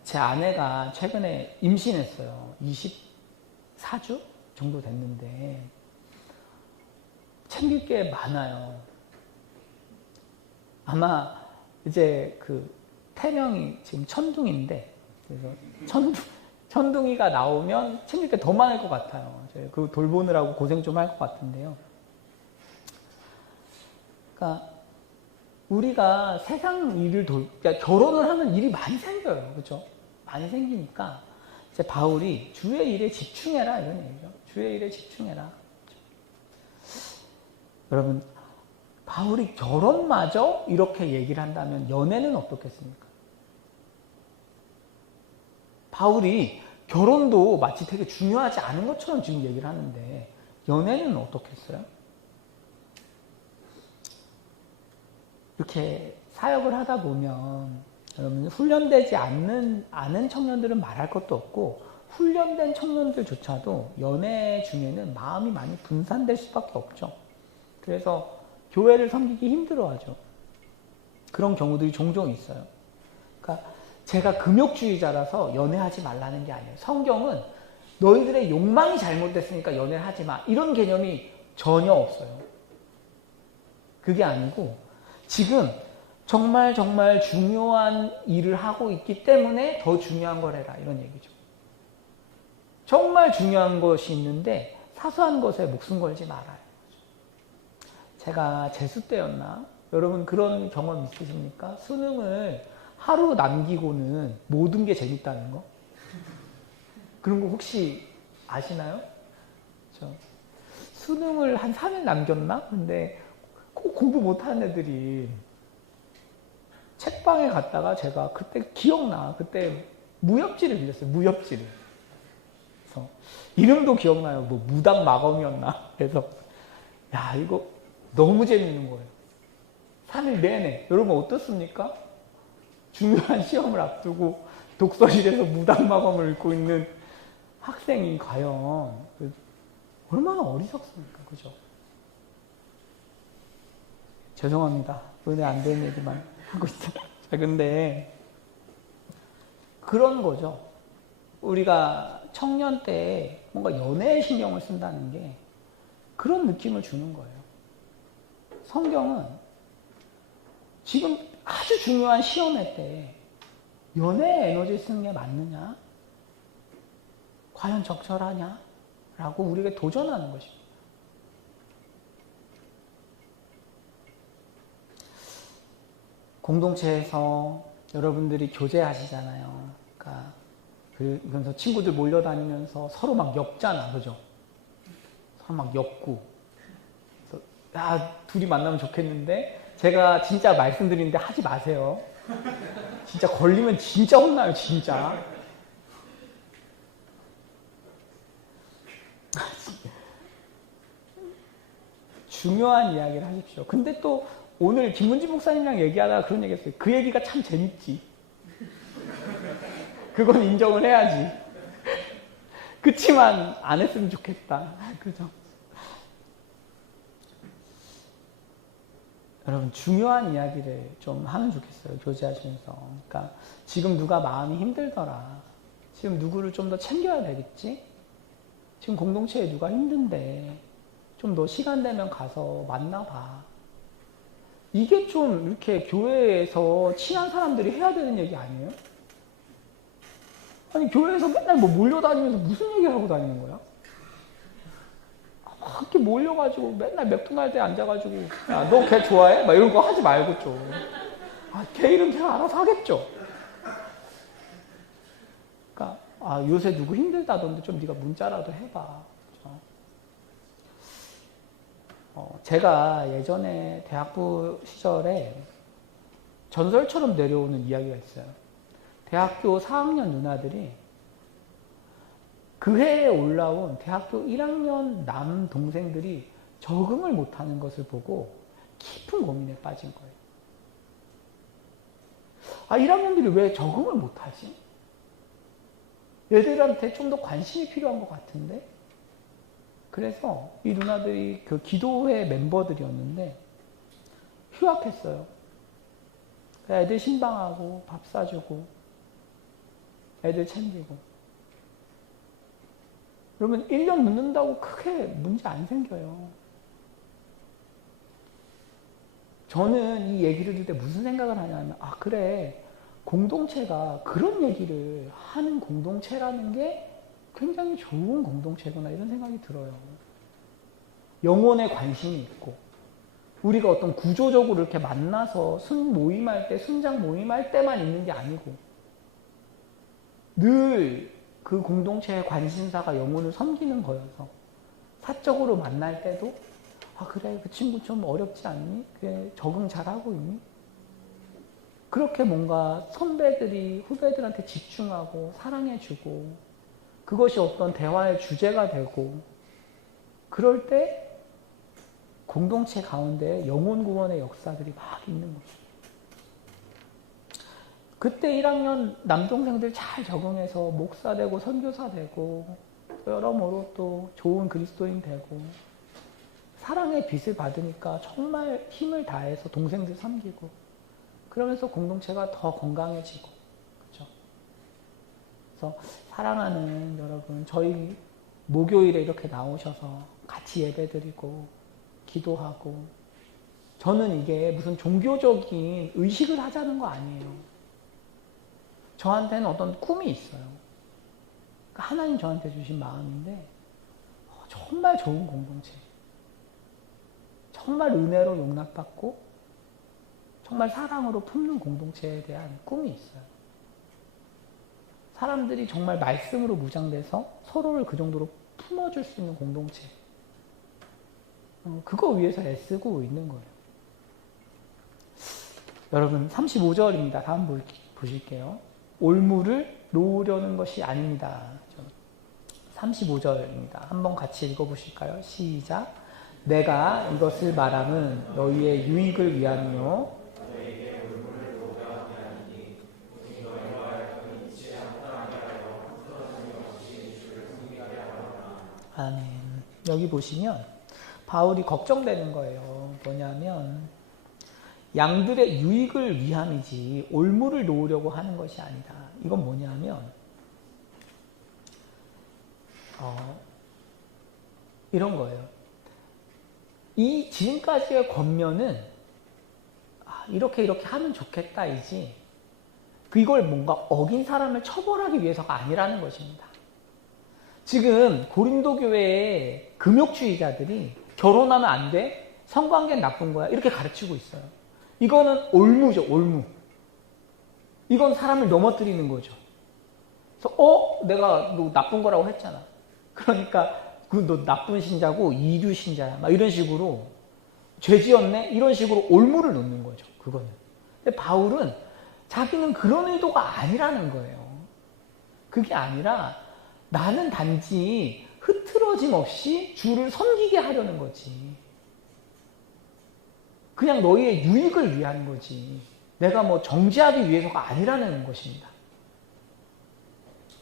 제 아내가 최근에 임신했어요. 24주 정도 됐는데 챙길 게 많아요. 아마 이제 태명이 지금 천둥인데, 그래서 천둥이가 나오면 챙길 게 더 많을 것 같아요. 그 돌보느라고 고생 좀 할 것 같은데요. 그러니까 우리가 세상 일을 그러니까 결혼을 하면 일이 많이 생겨요. 그렇죠? 많이 생기니까 이제 바울이 주의 일에 집중해라 이런 얘기죠. 주의 일에 집중해라. 여러분, 바울이 결혼마저 이렇게 얘기를 한다면 연애는 어떻겠습니까? 바울이 결혼도 마치 되게 중요하지 않은 것처럼 지금 얘기를 하는데 연애는 어떻겠어요? 이렇게 사역을 하다 보면 여러분, 훈련되지 않은 청년들은 말할 것도 없고 훈련된 청년들조차도 연애 중에는 마음이 많이 분산될 수밖에 없죠. 그래서 교회를 섬기기 힘들어하죠. 그런 경우들이 종종 있어요. 그러니까 제가 금욕주의자라서 연애하지 말라는 게 아니에요. 성경은 너희들의 욕망이 잘못됐으니까 연애를 하지 마. 이런 개념이 전혀 없어요. 그게 아니고 지금 정말 중요한 일을 하고 있기 때문에 더 중요한 걸 해라. 이런 얘기죠. 정말 중요한 것이 있는데 사소한 것에 목숨 걸지 말아요. 제가 재수 때였나? 여러분 그런 경험 있으십니까? 수능을 하루 남기고는 모든 게 재밌다는 거? 그런 거 혹시 아시나요? 수능을 한 3일 남겼나? 근데 꼭 공부 못하는 애들이 책방에 갔다가 제가 그때 기억나. 그때 무협지를 빌렸어요. 무협지를. 그래서 이름도 기억나요. 뭐 무당마검이었나? 그래서 야, 이거 너무 재밌는 거예요. 3일 내내. 여러분 어떻습니까? 중요한 시험을 앞두고 독서실에서 무당마검을 읽고 있는 학생이 과연 얼마나 어리석습니까? 그죠? 죄송합니다. 은혜 안 되는 얘기만 하고 있어요. 자, 근데 그런 거죠. 우리가 청년 때 뭔가 연애에 신경을 쓴다는 게 그런 느낌을 주는 거예요. 성경은 지금 아주 중요한 시험회 때 연애에 에너지 쓰는 게 맞느냐? 과연 적절하냐? 라고 우리에게 도전하는 것입니다. 공동체에서 여러분들이 교제하시잖아요. 그러면서 친구들 몰려다니면서 서로 막 엮잖아. 그죠? 서로 막 엮고. 그래서, 야, 둘이 만나면 좋겠는데, 제가 진짜 말씀드리는데 하지 마세요. 진짜 걸리면 진짜 혼나요, 진짜. 중요한 이야기를 하십시오. 근데 또 오늘 김문지 목사님이랑 얘기하다가 그런 얘기 했어요. 그 얘기가 참 재밌지. 그건 인정을 해야지. 그치만 안 했으면 좋겠다. 그죠? 여러분 중요한 이야기를 좀 하면 좋겠어요. 교제하시면서. 그러니까 지금 누가 마음이 힘들더라. 지금 누구를 좀 더 챙겨야 되겠지? 지금 공동체에 누가 힘든데 좀 더 시간 되면 가서 만나봐. 이게 좀 이렇게 교회에서 친한 사람들이 해야 되는 얘기 아니에요? 아니 교회에서 맨날 뭐 몰려다니면서 무슨 얘기를 하고 다니는 거야? 막 이렇게 몰려가지고 맨날 맥도날드에 앉아가지고 야, 너 걔 좋아해? 막 이런 거 하지 말고 좀. 아, 걔 일은 걔가 알아서 하겠죠. 그러니까 아, 요새 누구 힘들다던데 좀 네가 문자라도 해봐. 제가 예전에 대학부 시절에 전설처럼 내려오는 이야기가 있어요. 대학교 4학년 누나들이 그 해에 올라온 대학교 1학년 남동생들이 적응을 못하는 것을 보고 깊은 고민에 빠진 거예요. 아, 1학년들이 왜 적응을 못하지? 얘들한테 좀 더 관심이 필요한 것 같은데? 그래서 이 누나들이 그 기도회 멤버들이었는데 휴학했어요. 애들 신방하고 밥 사주고 애들 챙기고. 그러면 1년 늦는다고 크게 문제 안 생겨요. 저는 이 얘기를 들을 때 무슨 생각을 하냐면 아 그래 공동체가 그런 얘기를 하는 공동체라는 게 굉장히 좋은 공동체구나 이런 생각이 들어요. 영혼에 관심이 있고 우리가 어떤 구조적으로 이렇게 만나서 순 모임할 때 순장 모임할 때만 있는 게 아니고 늘 그 공동체의 관심사가 영혼을 섬기는 거여서 사적으로 만날 때도 아 그래 그 친구 좀 어렵지 않니? 그래 적응 잘하고 있니? 그렇게 뭔가 선배들이 후배들한테 집중하고 사랑해주고 그것이 어떤 대화의 주제가 되고 그럴 때 공동체 가운데 영혼 구원의 역사들이 막 있는 거죠. 그때 1학년 남동생들 잘 적응해서 목사 되고 선교사 되고 여러모로 또 좋은 그리스도인 되고 사랑의 빚을 받으니까 정말 힘을 다해서 동생들 섬기고 그러면서 공동체가 더 건강해지고 그렇죠? 그래서 사랑하는 여러분 저희 목요일에 이렇게 나오셔서 같이 예배드리고 기도하고 저는 이게 무슨 종교적인 의식을 하자는 거 아니에요. 저한테는 어떤 꿈이 있어요. 그러니까 하나님 저한테 주신 마음인데 정말 좋은 공동체 정말 은혜로 용납받고 정말 사랑으로 품는 공동체에 대한 꿈이 있어요. 사람들이 정말 말씀으로 무장돼서 서로를 그 정도로 품어줄 수 있는 공동체 그거 위해서 애쓰고 있는 거예요. 여러분 35절입니다. 다음 보실게요. 올무를 놓으려는 것이 아닙니다. 35절입니다. 한번 같이 읽어보실까요? 시작. 내가 이것을 말함은 너희의 유익을 위함이요. 아멘. 여기 보시면 바울이 걱정되는 거예요. 뭐냐면 양들의 유익을 위함이지 올무를 놓으려고 하는 것이 아니다. 이건 뭐냐면 이런 거예요. 이 지금까지의 권면은 이렇게 하면 좋겠다이지 이걸 뭔가 어긴 사람을 처벌하기 위해서가 아니라는 것입니다. 지금 고린도 교회의 금욕주의자들이 결혼하면 안 돼? 성관계는 나쁜 거야? 이렇게 가르치고 있어요. 이거는 올무죠, 올무. 이건 사람을 넘어뜨리는 거죠. 그래서 내가 너 나쁜 거라고 했잖아. 그러니까 너 나쁜 신자고 이류 신자야. 막 이런 식으로 죄 지었네? 이런 식으로 올무를 놓는 거죠. 그거는. 근데 바울은 자기는 그런 의도가 아니라는 거예요. 그게 아니라 나는 단지 흐트러짐 없이 주를 섬기게 하려는 거지. 그냥 너희의 유익을 위한 거지. 내가 뭐 정지하기 위해서가 아니라는 것입니다.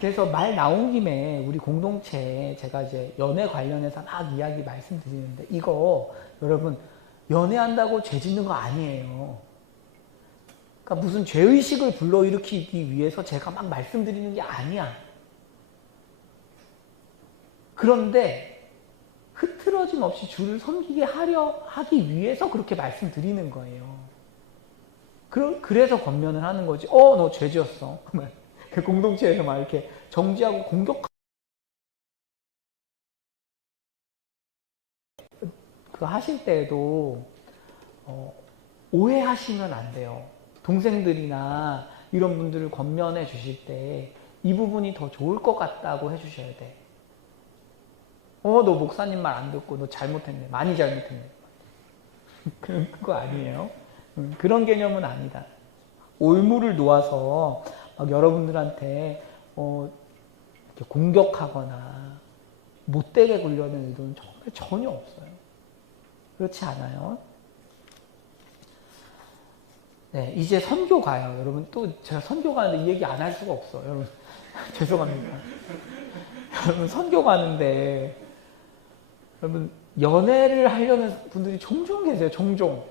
그래서 말 나온 김에 우리 공동체에 제가 이제 연애 관련해서 막 이야기 말씀드리는데 이거 여러분 연애한다고 죄 짓는 거 아니에요. 그러니까 무슨 죄의식을 불러일으키기 위해서 제가 막 말씀드리는 게 아니야. 그런데 흐트러짐 없이 주를 섬기게 하기 위해서 그렇게 말씀드리는 거예요. 그래서 권면을 하는 거지. 너 죄 지었어. 공동체에서 막 이렇게 정지하고 공격하고 그 하실 때에도 오해하시면 안 돼요. 동생들이나 이런 분들을 권면해 주실 때 이 부분이 더 좋을 것 같다고 해주셔야 돼. 너 목사님 말 안 듣고 너 잘못했네. 많이 잘못했네. 그거 아니에요. 그런 개념은 아니다. 올무를 놓아서 막 여러분들한테 이렇게 공격하거나 못되게 굴려는 의도는 정말 전혀 없어요. 그렇지 않아요? 네, 이제 선교 가요. 여러분 또 제가 선교 가는데 이 얘기 안 할 수가 없어요. 여러분 죄송합니다. 여러분 선교 가는데 여러분 연애를 하려는 분들이 종종 계세요. 종종.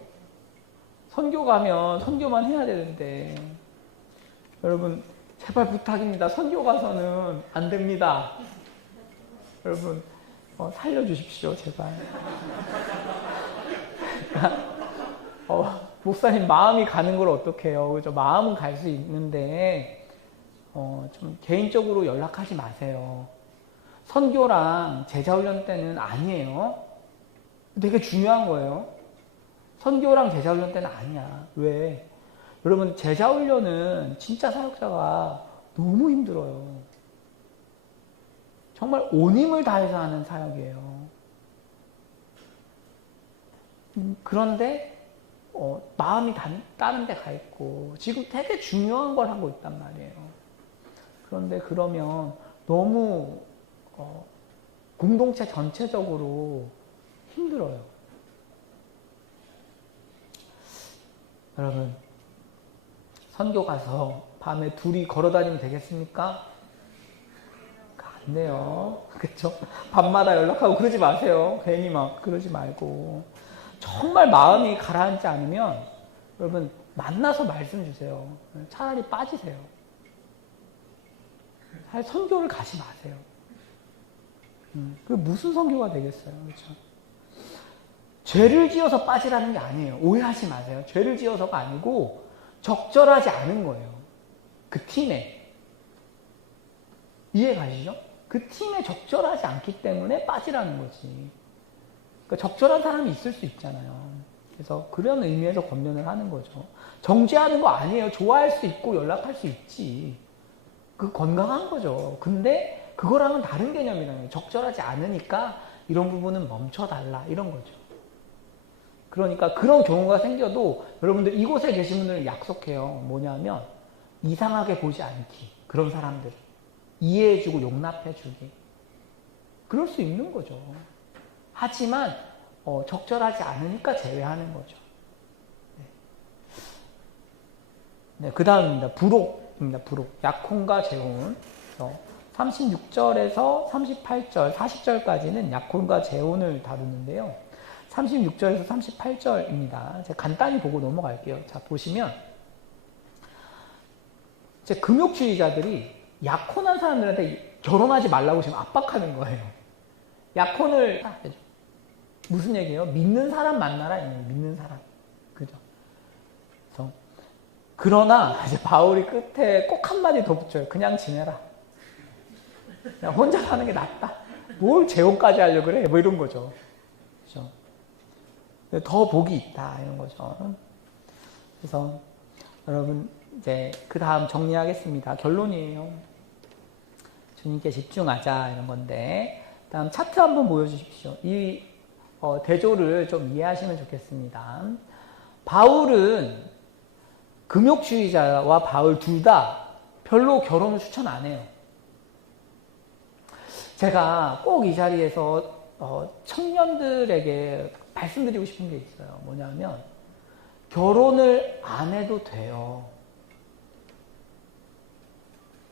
선교 가면 선교만 해야 되는데 여러분 제발 부탁입니다. 선교 가서는 안 됩니다. 여러분 살려주십시오. 제발. 목사님 마음이 가는 걸 어떡해요. 그죠? 마음은 갈 수 있는데 좀 개인적으로 연락하지 마세요. 선교랑 제자훈련 때는 아니에요. 되게 중요한 거예요. 선교랑 제자훈련 때는 아니야. 왜? 여러분 제자훈련은 진짜 사역자가 너무 힘들어요. 정말 온 힘을 다해서 하는 사역이에요. 그런데 마음이 다른 데 가 있고 지금 되게 중요한 걸 하고 있단 말이에요. 그런데 그러면 너무 공동체 전체적으로 힘들어요. 여러분 선교 가서 밤에 둘이 걸어다니면 되겠습니까? 안 돼요. 그쵸? 밤마다 연락하고 그러지 마세요. 괜히 막 그러지 말고. 정말 마음이 가라앉지 않으면 여러분 만나서 말씀 주세요. 차라리 빠지세요. 차라리 선교를 가지 마세요. 그 무슨 선교가 되겠어요. 그렇죠? 죄를 지어서 빠지라는 게 아니에요. 오해하지 마세요. 죄를 지어서가 아니고 적절하지 않은 거예요. 그 팀에. 이해 가시죠? 그 팀에 적절하지 않기 때문에 빠지라는 거지. 그러니까 적절한 사람이 있을 수 있잖아요. 그래서 그런 의미에서 권면을 하는 거죠. 정죄하는 거 아니에요. 좋아할 수 있고 연락할 수 있지. 그 건강한 거죠. 근데 그거랑은 다른 개념이라는 거예요. 적절하지 않으니까 이런 부분은 멈춰달라 이런 거죠. 그러니까 그런 경우가 생겨도 여러분들 이곳에 계신 분들은 약속해요. 뭐냐면 이상하게 보지 않기. 그런 사람들 이해해주고 용납해주기. 그럴 수 있는 거죠. 하지만 적절하지 않으니까 제외하는 거죠. 네, 그 다음입니다. 부록입니다. 부록. 약혼과 재혼. 36절에서 38절, 40절까지는 약혼과 재혼을 다루는데요. 36절에서 38절입니다. 제가 간단히 보고 넘어갈게요. 자, 보시면 이제 금욕주의자들이 약혼한 사람들한테 결혼하지 말라고 지금 압박하는 거예요. 약혼을 무슨 얘기예요? 믿는 사람 만나라. 믿는 사람. 그죠? 그래서 그러나 이제 바울이 끝에 꼭 한마디 더 붙여요. 그냥 지내라. 그냥 혼자 사는 게 낫다. 뭘 재혼까지 하려고 그래? 뭐 이런 거죠. 그죠? 더 복이 있다. 이런 거죠. 그래서 여러분 이제 그 다음 정리하겠습니다. 결론이에요. 주님께 집중하자 이런 건데 다음 차트 한번 보여주십시오. 이 대조를 좀 이해하시면 좋겠습니다. 바울은 금욕주의자와 바울 둘 다 별로 결혼을 추천 안 해요. 제가 꼭 이 자리에서 청년들에게 말씀드리고 싶은 게 있어요. 뭐냐면 결혼을 안 해도 돼요.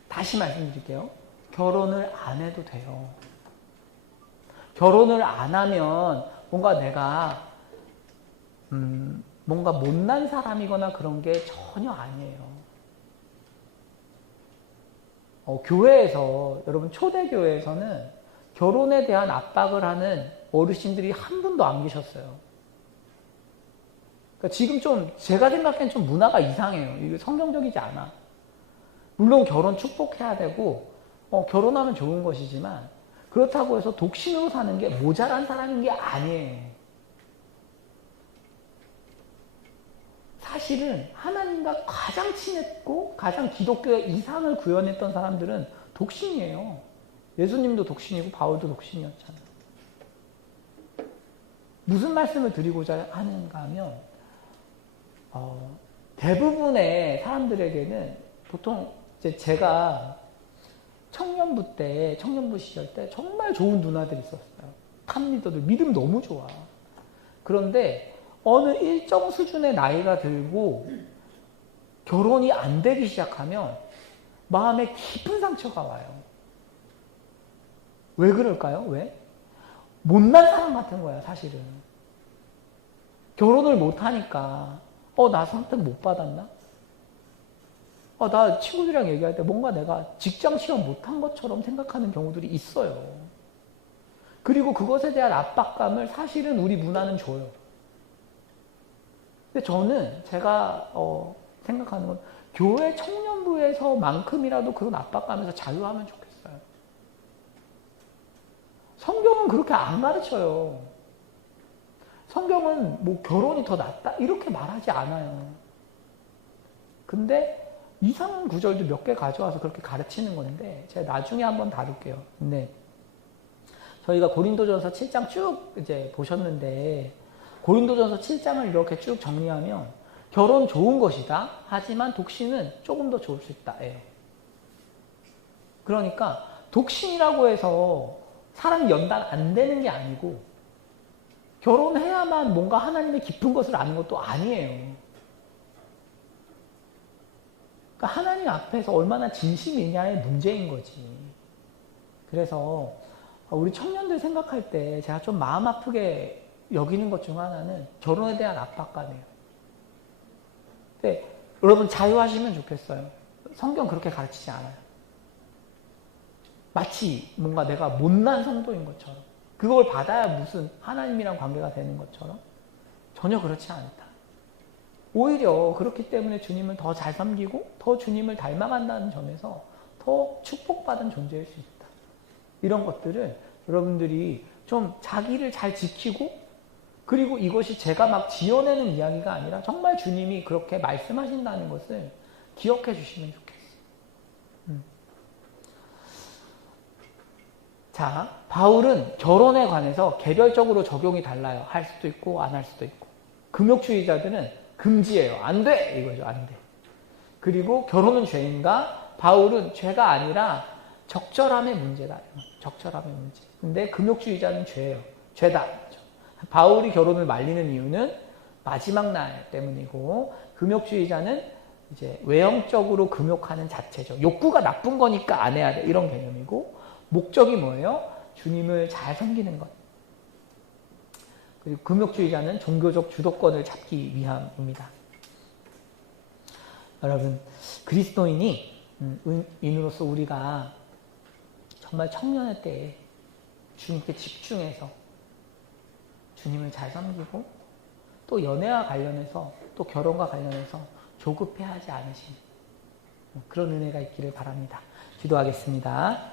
다시 말씀드릴게요. 결혼을 안 해도 돼요. 결혼을 안 하면 뭔가 내가 뭔가 못난 사람이거나 그런 게 전혀 아니에요. 교회에서, 여러분 초대교회에서는 결혼에 대한 압박을 하는 어르신들이 한 분도 안 계셨어요. 그러니까 지금 좀 제가 생각엔 좀 문화가 이상해요. 이게 성경적이지 않아. 물론 결혼 축복해야 되고 결혼하면 좋은 것이지만 그렇다고 해서 독신으로 사는 게 모자란 사람인 게 아니에요. 사실은 하나님과 가장 친했고 가장 기독교의 이상을 구현했던 사람들은 독신이에요. 예수님도 독신이고 바울도 독신이었잖아요. 무슨 말씀을 드리고자 하는가 하면 대부분의 사람들에게는 보통 이제 제가 청년부 시절 때 정말 좋은 누나들이 있었어요. 탑리더들, 믿음 너무 좋아. 그런데 어느 일정 수준의 나이가 들고 결혼이 안 되기 시작하면 마음에 깊은 상처가 와요. 왜 그럴까요? 왜? 못난 사람 같은 거야, 사실은. 결혼을 못하니까 나 선택 못 받았나? 나 친구들이랑 얘기할 때 뭔가 내가 직장 시험 못한 것처럼 생각하는 경우들이 있어요. 그리고 그것에 대한 압박감을 사실은 우리 문화는 줘요. 근데 저는 제가 생각하는 건 교회 청년부에서만큼이라도 그런 압박감에서 자유하면 좋겠어요. 성경은 그렇게 안 가르쳐요. 성경은 뭐 결혼이 더 낫다 이렇게 말하지 않아요. 근데 이상한 구절도 몇 개 가져와서 그렇게 가르치는 건데 제가 나중에 한번 다룰게요. 근데 저희가 고린도전서 7장 쭉 이제 보셨는데 고린도전서 7장을 이렇게 쭉 정리하면 결혼 좋은 것이다. 하지만 독신은 조금 더 좋을 수 있다. 예요. 그러니까 독신이라고 해서 사람이 연단 안 되는 게 아니고 결혼해야만 뭔가 하나님의 깊은 것을 아는 것도 아니에요. 그러니까 하나님 앞에서 얼마나 진심이냐의 문제인 거지. 그래서 우리 청년들 생각할 때 제가 좀 마음 아프게 여기는 것 중 하나는 결혼에 대한 압박감이에요. 근데 여러분 자유하시면 좋겠어요. 성경 그렇게 가르치지 않아요. 마치 뭔가 내가 못난 성도인 것처럼 그걸 받아야 무슨 하나님이랑 관계가 되는 것처럼 전혀 그렇지 않다. 오히려 그렇기 때문에 주님을 더 잘 섬기고 더 주님을 닮아간다는 점에서 더 축복받은 존재일 수 있다. 이런 것들을 여러분들이 좀 자기를 잘 지키고 그리고 이것이 제가 막 지어내는 이야기가 아니라 정말 주님이 그렇게 말씀하신다는 것을 기억해 주시면 좋겠어요. 자, 바울은 결혼에 관해서 개별적으로 적용이 달라요. 할 수도 있고 안 할 수도 있고. 금욕주의자들은 금지예요. 안 돼! 이거죠. 안 돼. 그리고 결혼은 죄인가? 바울은 죄가 아니라 적절함의 문제다. 적절함의 문제. 근데 금욕주의자는 죄예요. 죄다. 바울이 결혼을 말리는 이유는 마지막 날 때문이고 금욕주의자는 이제 외형적으로 금욕하는 자체죠. 욕구가 나쁜 거니까 안 해야 돼. 이런 개념이고 목적이 뭐예요? 주님을 잘 섬기는 것. 그리고 금욕주의자는 종교적 주도권을 잡기 위함입니다. 여러분, 그리스도인으로서 우리가 정말 청년의 때에 주님께 집중해서 주님을 잘 섬기고 또 연애와 관련해서 또 결혼과 관련해서 조급해하지 않으신 그런 은혜가 있기를 바랍니다. 기도하겠습니다.